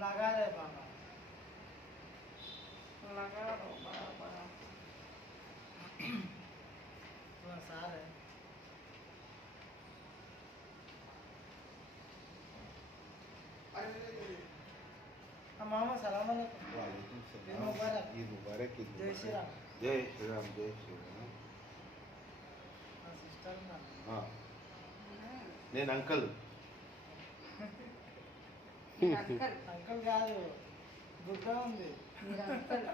लगा रहे बाबा, लगा रो बाबा। थोड़ा सार है। मामा सलाम अलैकुम। वालेकुम ईद सलाम। मुबारक। ईद मुबारक। ईद जय श्री राम। मुबारक। जय श्री राम। जय श्री राम। सिस्टर ना हाँ, నేను అంకల్. అంకల్ అంకుల్ కాదు, బుడ్డ ఉంది. మీరు అంకల్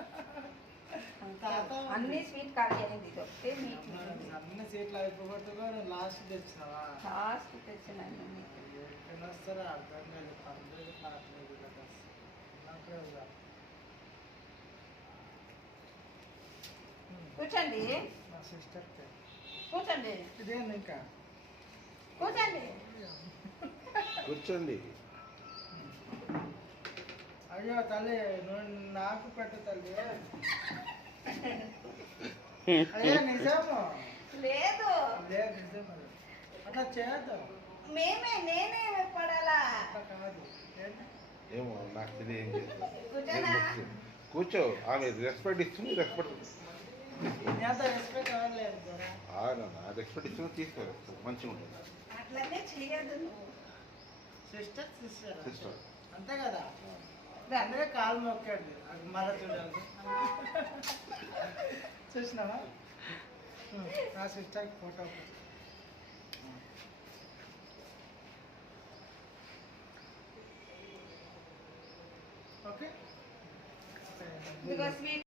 తాత ఉంది. అన్ని స్వీట్ ఖాళీ అయింది దొరికితే మీకు అన్ని సీట్లు అయిపోగొట్టుకొని లాస్ట్ తెచ్చినావా? లాస్ట్ తెచ్చిన మీకు ఎక్కడ వస్తారో అర్థం కాదు. పండుగ పాటలేదు కదా నాకే ఉందా? కూర్చోండి మా సిస్టర్కి కూర్చోండి ఇదేంది ఇంకా కూర్చోండి కూర్చోండి. అయ్యో తల్లి, నువ్వు నాకు పెట్టు తల్లి. అయ్యో నిజము లేదు లేదు, నిజం అది. అట్లా చేయొద్దు. నేనే పడాలా అట్లా కాదు. ఏంటి? ఏమో నాకు తెలియదు ఏం చేస్తాను. కూర్చోనా? కూర్చో. ఆమె రెస్పెక్ట్ ఇస్తుంది. రెస్పెక్ట్ నీ అంత రెస్పెక్ట్ అవ్వలేదు జరా. రెస్పెక్ట్ ఇస్తుంది. తీసుకోరు. మంచిగా ఉంటుంది. అట్లనే చేయదు నువ్వు సిస్టర్ సిస్టర్ సిస్టర్. అంతే కదా. అందుకే కాలు మొక్కాడు. అది మళ్ళీ చూడాలి. చూసినావా? నా సిస్టర్కి ఫోటో. ఓకే. ఇదిగో స్వీట్